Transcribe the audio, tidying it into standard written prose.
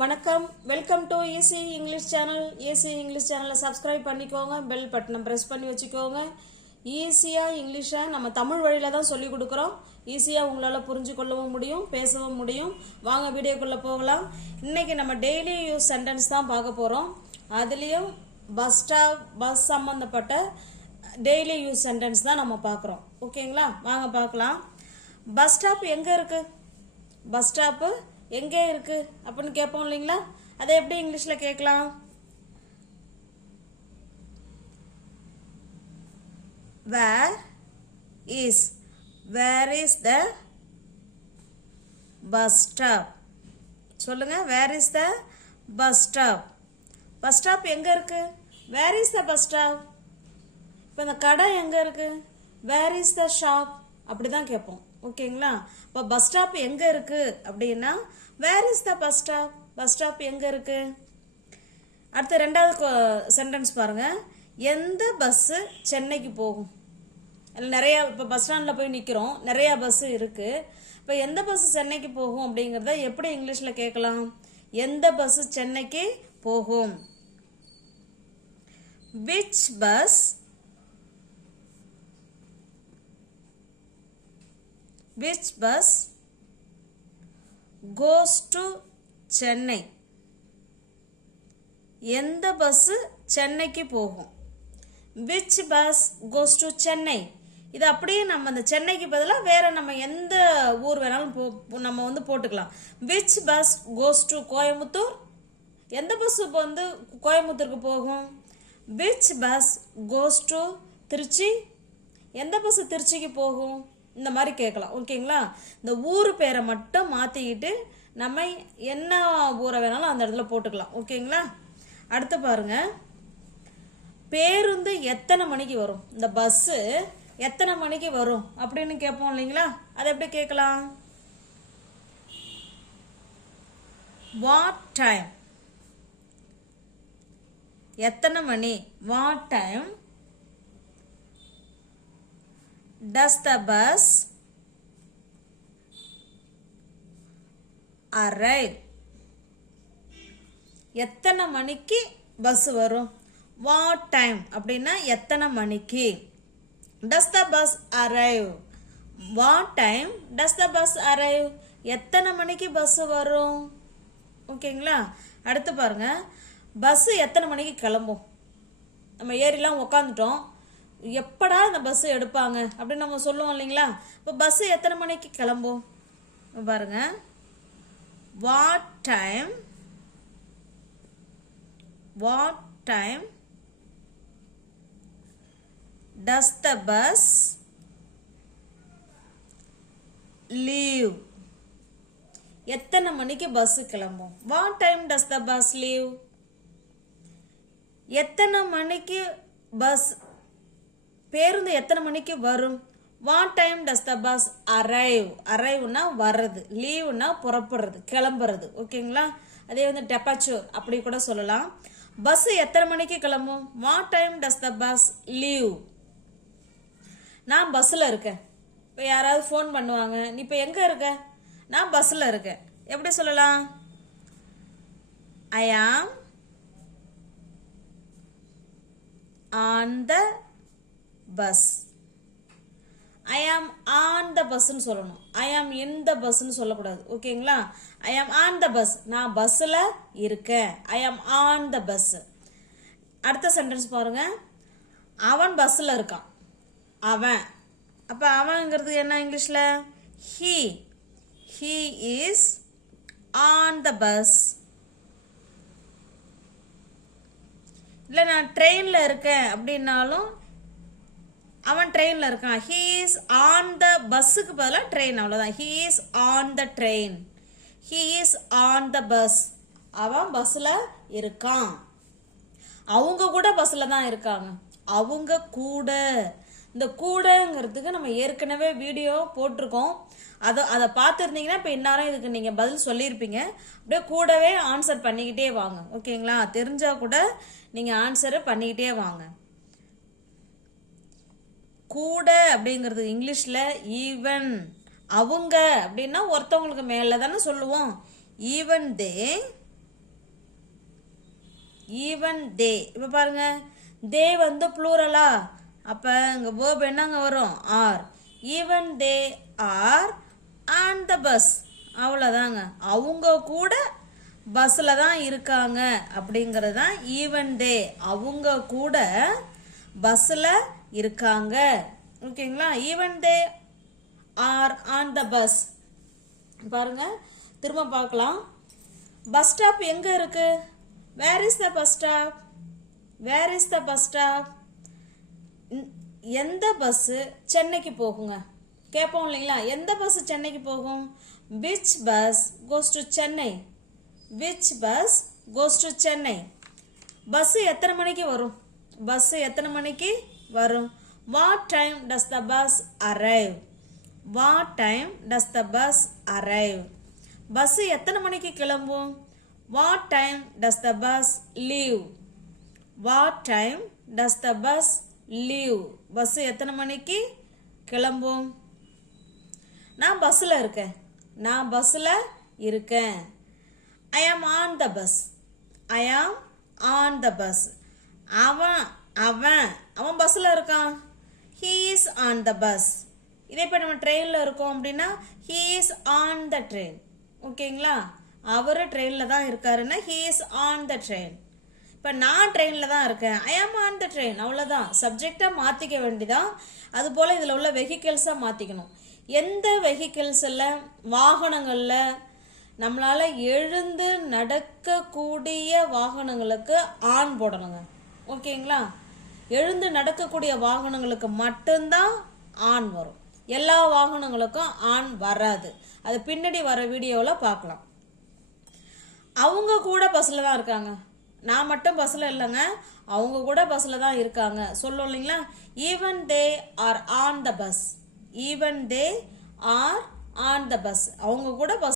வணக்கம், welcome to easy English channel. Easy English சேனலை subscribe பண்ணிக்கோங்க, பெல் பட்டனை ப்ரெஸ் பண்ணி வச்சுக்கோங்க. ஈஸியாக இங்கிலீஷை நம்ம தமிழ் வழியில் தான் சொல்லிக் கொடுக்குறோம். ஈஸியாக உங்களால் புரிஞ்சு கொள்ளவும் முடியும், பேசவும் முடியும். வாங்க வீடியோக்குள்ளே போகலாம். இன்றைக்கி நம்ம டெய்லி யூஸ் சென்டென்ஸ் தான் பார்க்க போகிறோம். அதுலேயும் பஸ் ஸ்டாப், பஸ் சம்மந்தப்பட்ட டெய்லி யூஸ் சென்டென்ஸ் தான் நம்ம பார்க்குறோம். ஓகேங்களா, வாங்க பார்க்கலாம். பஸ் ஸ்டாப் எங்கே இருக்குது? பஸ் ஸ்டாப்பு எங்கே இருக்கு அப்படின்னு கேட்போம் இல்லைங்களா? அதை எப்படி இங்கிலீஷ்ல கேட்கலாம்? Where is the bus stop? சொல்லுங்க, where is the bus stop? Bus stop எங்க இருக்கு? Where is the bus stop? இப்போ இந்த கடை எங்க இருக்கு? Where is the shop? அப்படிதான் கேட்போம். ஓகேங்களா? இப்போ பஸ் ஸ்டாப் எங்க இருக்கு அப்படின்னா where is the bus stop? Bus stop எங்க இருக்கு? அடுத்த ரெண்டாவது சென்டென்ஸ் பாருங்க. எந்த பஸ்ஸு சென்னைக்கு போகும்? அதில் நிறையா, இப்போ பஸ் ஸ்டாண்டில் போய் நிற்கிறோம், நிறையா பஸ்ஸு இருக்கு. இப்போ எந்த பஸ் சென்னைக்கு போகும் அப்படிங்கிறத எப்படி இங்கிலீஷில் கேட்கலாம்? எந்த பஸ் சென்னைக்கு போகும்? Which bus goes to Chennai? எந்த பஸ் சென்னைக்கு போகும்? which bus goes to Chennai? இது அப்படியே நம்ம அந்த சென்னைக்கு பதிலாக வேற நம்ம எந்த ஊர் வேணாலும் நம்ம வந்து போட்டுக்கலாம். which bus goes to Coimbatore? எந்த பஸ் இப்போ வந்து கோயம்புத்தூருக்கு போகும்? which bus goes to Trichy? எந்த பஸ் திருச்சிக்கு போகும்? இந்த மாதிரி கேட்கலாம். ஓகேங்களா? இந்த ஊர் பேரை மட்டும் மாற்றிக்கிட்டு நம்ம என்ன ஊரை வேணாலும் அந்த இடத்துல போட்டுக்கலாம். ஓகேங்களா? அடுத்து பாருங்க, பேருந்து எத்தனை மணிக்கு வரும்? இந்த பஸ்ஸு எத்தனை மணிக்கு வரும் அப்படின்னு கேட்போம் இல்லைங்களா? அதை எப்படி கேட்கலாம்? What time? எத்தனை மணி? What time does the bus arrive? எத்தனை மணிக்கு பஸ் வரும்? வாட் டைம் அப்படின்னா எத்தனை மணிக்கு. does the bus arrive? What time does the bus arrive? எத்தனை மணிக்கு பஸ் வரும்? ஓகேங்களா? அடுத்து பாருங்க, பஸ் எத்தனை மணிக்கு கிளம்பும்? நம்ம ஏறிலாம் உக்காந்துட்டோம், எப்படா இந்த பஸ் எடுப்பாங்க அப்படின்னு நம்ம சொல்லுவோம் இல்லைங்களா? இப்போ பஸ் எத்தனை மணிக்கு கிளம்பும் பாருங்க. What time does the bus leave? எத்தனை மணிக்கு பஸ் கிளம்பும்? What time does the bus leave? எத்தனை மணிக்கு பஸ், பேருந்து எத்தனை மணிக்கு வரும்? What time does the bus arrive? அரைவ்னா வர்றது, லீவ்னா புறப்படுறது, கிளம்புறது. ஓகேங்களா? அதே வந்து டெபாச்சூர் அப்படி கூட சொல்லலாம். பஸ் எத்தனை மணிக்கு கிளம்பும்? What time does the bus leave? நான் பஸ்ஸில் இருக்கேன். இப்போ யாராவது ஃபோன் பண்ணுவாங்க, நீ இப்போ எங்கே இருக்க? நான் பஸ்ஸில் இருக்கேன். எப்படி சொல்லலாம்? ஐ ஆம் ஆன் த பஸ். ஐ ஆம் ஆன் த பஸ்ன்னு சொல்லணும். ஐ ஆம் இன் த பஸ்ன்னு சொல்லக்கூடாது. ஓகேங்களா? ஐ ஆம் ஆன் த பஸ், நான் பஸ்ஸில் இருக்கேன். ஐ ஆம் ஆன் த பஸ். அடுத்த சென்டென்ஸ் பாருங்க, அவன் பஸ்ஸில் இருக்கான். அவன், அப்போ அவன்ங்கிறது என்ன இங்கிலீஷில்? he is on the bus. இல்லை நான் ட்ரெயினில் இருக்கேன் அப்படின்னாலும் அவன் ட்ரெயினில் இருக்கான். he is on the பஸ்ஸுக்கு பதிலாக ட்ரெயின், அவ்வளோதான். he is on the train. he is on the bus. அவன் பஸ்ஸில் இருக்கான். அவங்க கூட பஸ்ஸில் தான் இருக்காங்க. அவங்க கூட, இந்த கூடங்கிறதுக்கு நம்ம ஏற்கனவே வீடியோ போட்டிருக்கோம். அதை பார்த்துருந்தீங்கன்னா இப்போ இந்நேரம் இதுக்கு நீங்கள் பதில் சொல்லியிருப்பீங்க. அப்படியே கூடவே ஆன்சர் பண்ணிக்கிட்டே வாங்க. ஓகேங்களா? தெரிஞ்சால் கூட நீங்கள் ஆன்சரை பண்ணிக்கிட்டே வாங்க. கூட அப்படிங்கிறது இங்கிலீஷில் ஈவன். அவங்க அப்படின்னா ஒருத்தவங்களுக்கு மேலே தானே சொல்லுவோம். Even they even they. இப்போ பாருங்க, தே வந்து ப்ளூரலா, அப்போ இங்கே வேர்ப் என்னங்க வரும்? Are. Even they are on the bus. அவ்வளோதாங்க, அவங்க கூட பஸ்ஸில் தான் இருக்காங்க அப்படிங்கிறது தான் ஈவன் தே. அவங்க கூட பஸ்ஸில் இருக்காங்க. ஓகேங்களா? Even they are on the bus. பாருங்க, திரும்ப பார்க்கலாம். பஸ் ஸ்டாப் எங்கே இருக்கு? Where is the bus stop? Where is the bus stop? எந்த பஸ்ஸு சென்னைக்கு போகுங்க கேட்போம் இல்லைங்களா? எந்த பஸ் சென்னைக்கு போகும்? Which bus goes to Chennai? Which bus goes to Chennai? Bus எத்தனை மணிக்கு வரும்? பஸ்ஸு எத்தனை மணிக்கு வரும்? What time does the bus arrive? What time does the bus arrive? Bus எத்தனை மணிக்கு கிளம்பும்? What time does the bus leave? What time does the bus leave? Bus எத்தனை மணிக்கு கிளம்பும்? நான் பஸ்ஸில் இருக்கேன். நான் பஸ்ஸில் இருக்கேன். ஐ ஆம் ஆன் த பஸ். ஐ ஆம் ஆன் த பஸ். அவன் அவன் அவன் பஸ்ஸில் இருக்கான். He is on the bus. இதே இப்போ நம்ம ட்ரெயினில் இருக்கோம் அப்படின்னா he is on the train. ஓகேங்களா? அவர் ட்ரெயினில் தான் இருக்காருன்னா he is on the train. இப்போ நான் ட்ரெயினில் தான் இருக்கேன். ஐ ஆம் ஆன் த ட்ரெயின். அவ்வளோதான், சப்ஜெக்டாக மாற்றிக்க வேண்டிதான். அதுபோல் இதில் உள்ள வெஹிக்கிள்ஸாக மாற்றிக்கணும். எந்த வெஹிக்கிள்ஸில், வாகனங்களில் நம்மளால் எழுந்து நடக்கக்கூடிய வாகனங்களுக்கு ஆன் போடணுங்க. ஓகேங்களா? எழுந்து நடக்கக்கூடிய வாகனங்களுக்கு மட்டும்தான் ஆன் வரும். எல்லா வாகனங்களுக்கும் ஆன் வராது. அது பின்னாடி வர வீடியோவில் பார்க்கலாம். அவங்க கூட பஸ்ஸில் தான் இருக்காங்க. நான் மட்டும் பஸ்ஸில் இல்லைங்க, அவங்க கூட பஸ்ஸில் தான் இருக்காங்க சொல்லும் இல்லைங்களா? Even they are on the bus. Even they are on the bus. அவங்க கூட பஸ்